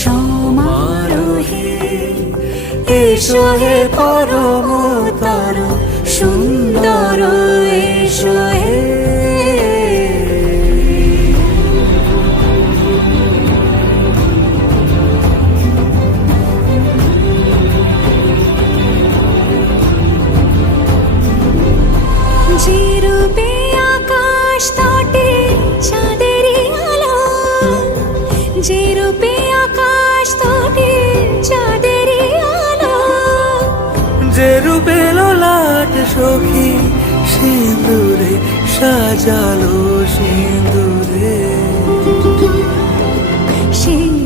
সমারোহে এসো হে পরমতর সুন্দর এসো হে। যে রূপে আকাশ তটে চাঁদেরই আলো, যে রূপে আকাশ তটে চাঁদেরই আলো, যে রূপে ললাট সখী সিঁদুরে সাজালো সিঁদুরে। সেই